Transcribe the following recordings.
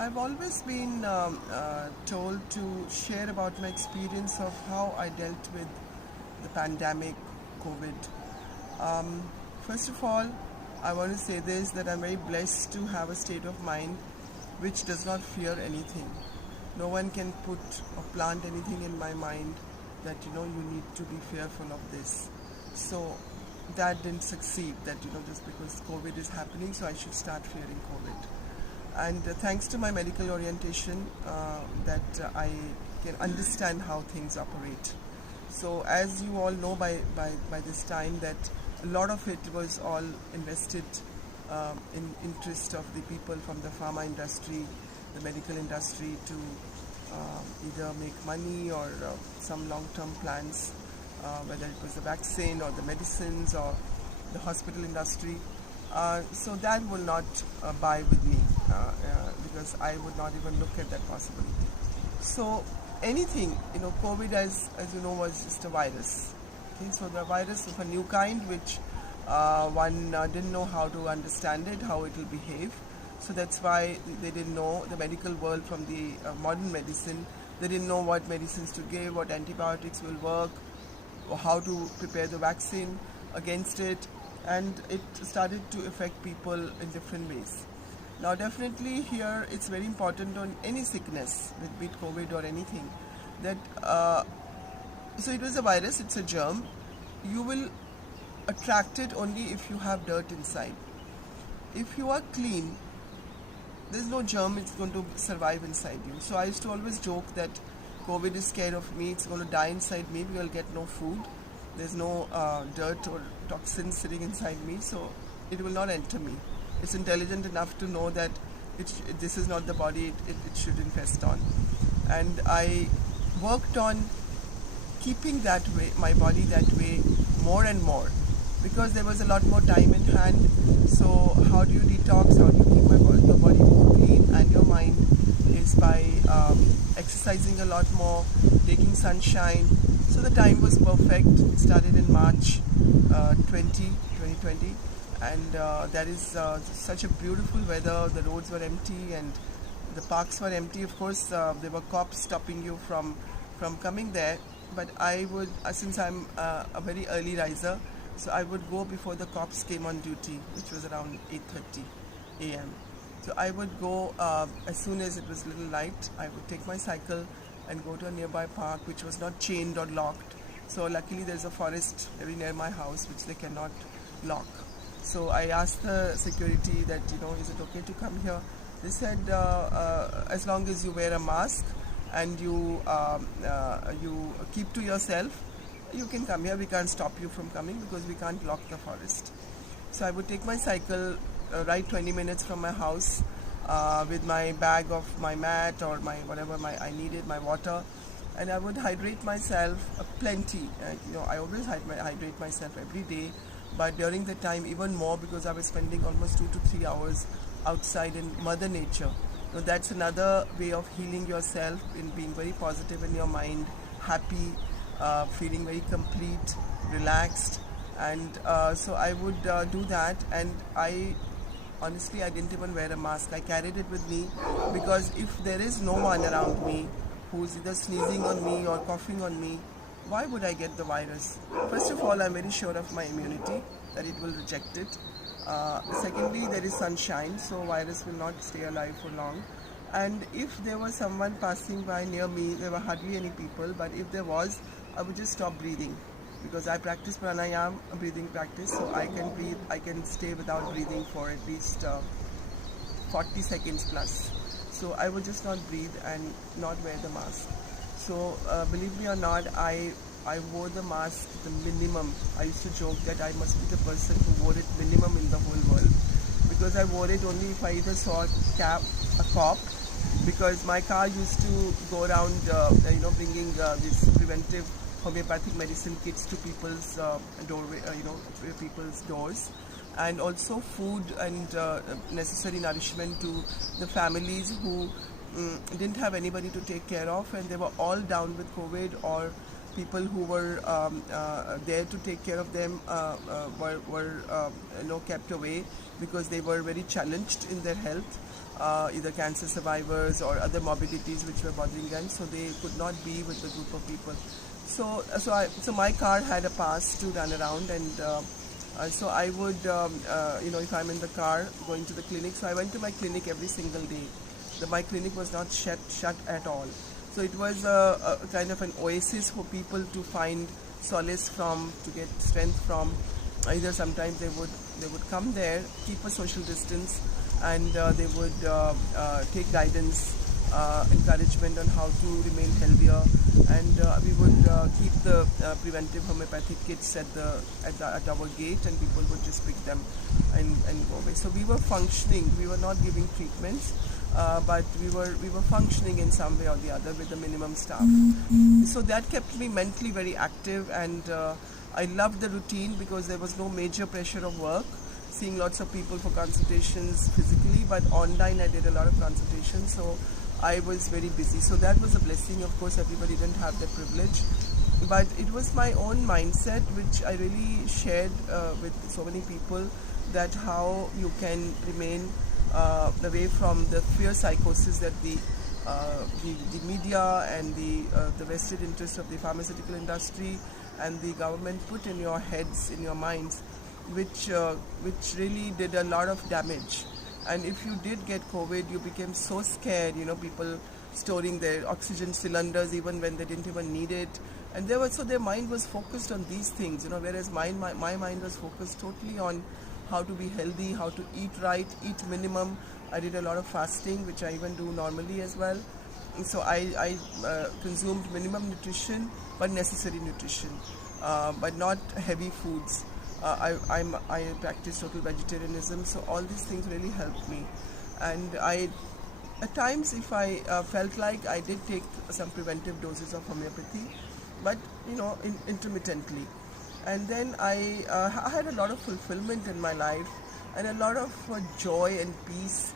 I've always been told to share about my experience of how I dealt with the pandemic, COVID. Um, First of all, I want to say this that I'm very blessed to have a state of mind which does not fear anything. No one can put or plant anything in my mind that you need to be fearful of this. So that didn't succeed. That just because COVID is happening, so I should start fearing COVID. And thanks to my medical orientation, that I can understand how things operate. So as you all know by this time that a lot of it was all invested in interest of the people from the pharma industry, the medical industry to either make money or some long-term plans, whether it was the vaccine or the medicines or the hospital industry. So that will not buy with me because I would not even look at that possibility. So anything, COVID as you know was just a virus. Okay, so the virus of a new kind which one didn't know how to understand it, how it will behave. So that's why they didn't know the medical world from the modern medicine. They didn't know what medicines to give, what antibiotics will work, or how to prepare the vaccine against it. And it started to affect people in different ways. Now definitely here it's very important on any sickness, be it COVID or anything, that so it was a virus, it's a germ. You will attract it only if you have dirt inside. If you are clean, there's no germ, it's going to survive inside you. So I used to always joke that COVID is scared of me, it's going to die inside me, we will get no food. There's no dirt or toxins sitting inside me, so it will not enter me. It's intelligent enough to know that this is not the body it should infest on. And I worked on keeping that way, my body that way more and more, because there was a lot more time in hand. So how do you detox, how do you keep your body more clean and your mind is by exercising a lot more, taking sunshine. So the time was perfect. It started in March 2020, and that is such a beautiful weather. The roads were empty and the parks were empty. Of course, there were cops stopping you from coming there, but I would, since I'm a very early riser, so I would go before the cops came on duty, which was around 8:30 a.m. So I would go as soon as it was a little light. I would take my cycle and go to a nearby park which was not chained or locked. So luckily there's a forest very near my house which they cannot lock. So I asked the security that, is it okay to come here? They said as long as you wear a mask and you keep to yourself, you can come here. We can't stop you from coming because we can't lock the forest. So I would take my cycle, ride 20 minutes from my house with my bag of my mat or my whatever I needed, my water, and I would hydrate myself plenty. I always hydrate myself every day, but during the time even more because I was spending almost 2 to 3 hours outside in Mother Nature. So that's another way of healing yourself, in being very positive in your mind, happy, feeling very complete, relaxed. And so I would do that, and honestly I didn't even wear a mask. I carried it with me because if there is no one around me who's either sneezing on me or coughing on me, why would I get the virus? First of all, I'm very sure of my immunity, that it will reject it. Secondly, there is sunshine, so virus will not stay alive for long. And if there was someone passing by near me, there were hardly any people, but if there was, I would just stop breathing, because I practice pranayama, a breathing practice, so I can breathe, I can stay without breathing for at least 40 seconds plus. So I would just not breathe and not wear the mask. So believe me or not, I wore the mask the minimum. I used to joke that I must be the person who wore it minimum in the whole world, because I wore it only if I either saw a cop, because my car used to go around bringing this preventive homeopathic medicine kits to people's people's doors, and also food and necessary nourishment to the families who didn't have anybody to take care of, and they were all down with COVID, or people who were there to take care of them were kept away because they were very challenged in their health. either cancer survivors or other morbidities which were bothering them, so they could not be with the group of people. So my car had a pass to run around, and so I would, if I'm in the car going to the clinic, so I went to my clinic every single day. My clinic was not shut at all. So it was a kind of an oasis for people to find solace from, to get strength from. Either sometimes they would come there, keep a social distance, and they would take guidance, encouragement on how to remain healthier, and we would keep the preventive homeopathic kits at our gate, and people would just pick them and go away. So we were functioning. We were not giving treatments, but we were functioning in some way or the other with the minimum staff. So that kept me mentally very active, and I loved the routine because there was no major pressure of work, seeing lots of people for consultations physically, but online I did a lot of consultations, so I was very busy. So that was a blessing. Of course, everybody didn't have that privilege, but it was my own mindset which I really shared with so many people, that how you can remain away from the fear psychosis that the media and the vested interests of the pharmaceutical industry and the government put in your heads, in your minds, which really did a lot of damage. And if you did get COVID, you became so scared, people storing their oxygen cylinders even when they didn't even need it. And so their mind was focused on these things, whereas my mind was focused totally on how to be healthy, how to eat right, eat minimum. I did a lot of fasting, which I even do normally as well. And so I consumed minimum nutrition, but necessary nutrition, but not heavy foods. I practice total vegetarianism, so all these things really helped me. And at times, if I felt like, I did take some preventive doses of homeopathy, but intermittently. And then I had a lot of fulfillment in my life, and a lot of joy and peace,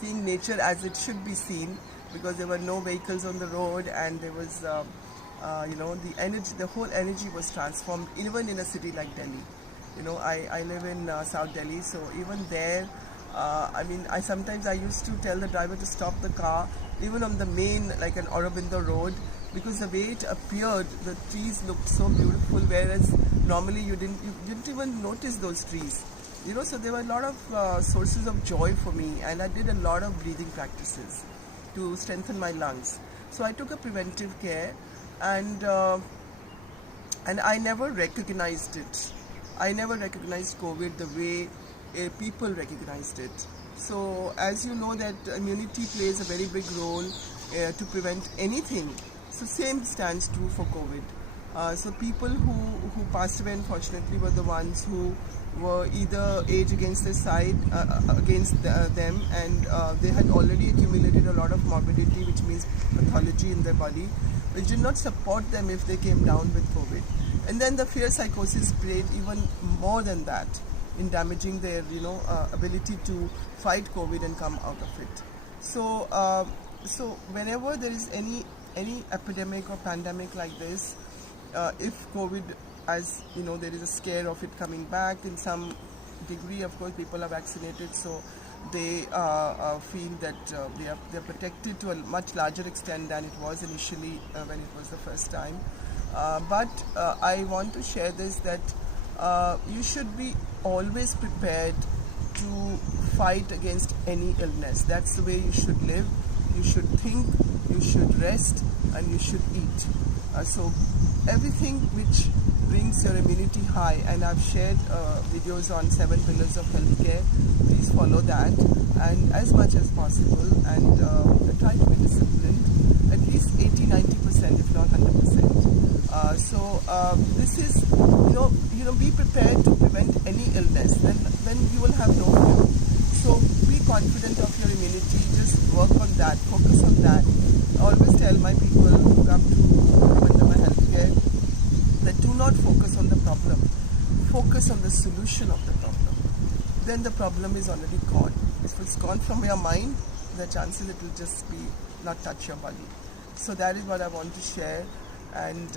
seeing nature as it should be seen, because there were no vehicles on the road, and there was the energy, the whole energy was transformed, even in a city like Delhi. I live in South Delhi, so even there, sometimes I used to tell the driver to stop the car, even on the main, like an Aurobindo road, because the way it appeared, the trees looked so beautiful, whereas normally you didn't even notice those trees. So there were a lot of sources of joy for me, and I did a lot of breathing practices to strengthen my lungs. So I took a preventive care, and I never recognized it. I never recognized COVID the way people recognized it. So as you know, that immunity plays a very big role to prevent anything. So same stands true for COVID. So people who passed away, unfortunately, were the ones who were either age against their side, against them, and they had already accumulated a lot of morbidity, which means pathology in their body, which did not support them if they came down with COVID. And then the fear psychosis played even more than that in damaging their ability to fight COVID and come out of it. So whenever there is any epidemic or pandemic like this, if COVID, as there is a scare of it coming back in some degree, of course people are vaccinated, so they feel that they are protected to a much larger extent than it was initially when it was the first time. But I want to share this, that you should be always prepared to fight against any illness. That's the way you should live. You should think, you should rest, and you should eat. So everything which brings your immunity high, and I've shared videos on 7 pillars of healthcare. Please follow that, and as much as possible, and try to be disciplined, at least 80-90%, if not 100%. This is, be prepared to prevent any illness. Then you will have no fear. So be confident of your immunity. Just work on that. Focus on that. I always tell my people who come to Mandama Healthcare that do not focus on the problem. Focus on the solution of the problem. Then the problem is already gone. If it's gone from your mind, the chances it will just be not touch your body. So that is what I want to share. And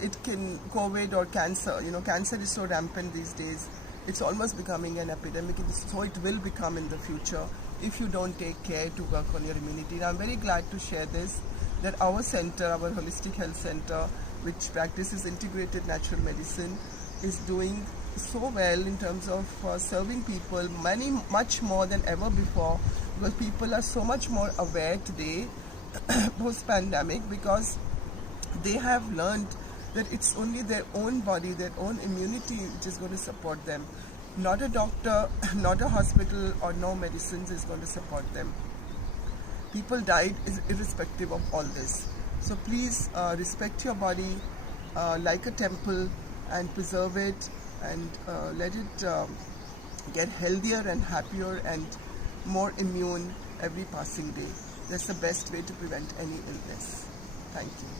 it can, COVID or cancer, cancer is so rampant these days. It's almost becoming an epidemic, so it will become in the future. if you don't take care to work on your immunity. And I'm very glad to share this, that our center, our holistic health center, which practices integrated natural medicine, is doing so well in terms of serving people much more than ever before, because people are so much more aware today post-pandemic, because they have learned that it's only their own body, their own immunity which is going to support them. Not a doctor, not a hospital, or no medicines is going to support them. People died irrespective of all this. So please respect your body like a temple, and preserve it, and let it get healthier and happier and more immune every passing day. That's the best way to prevent any illness. Thank you.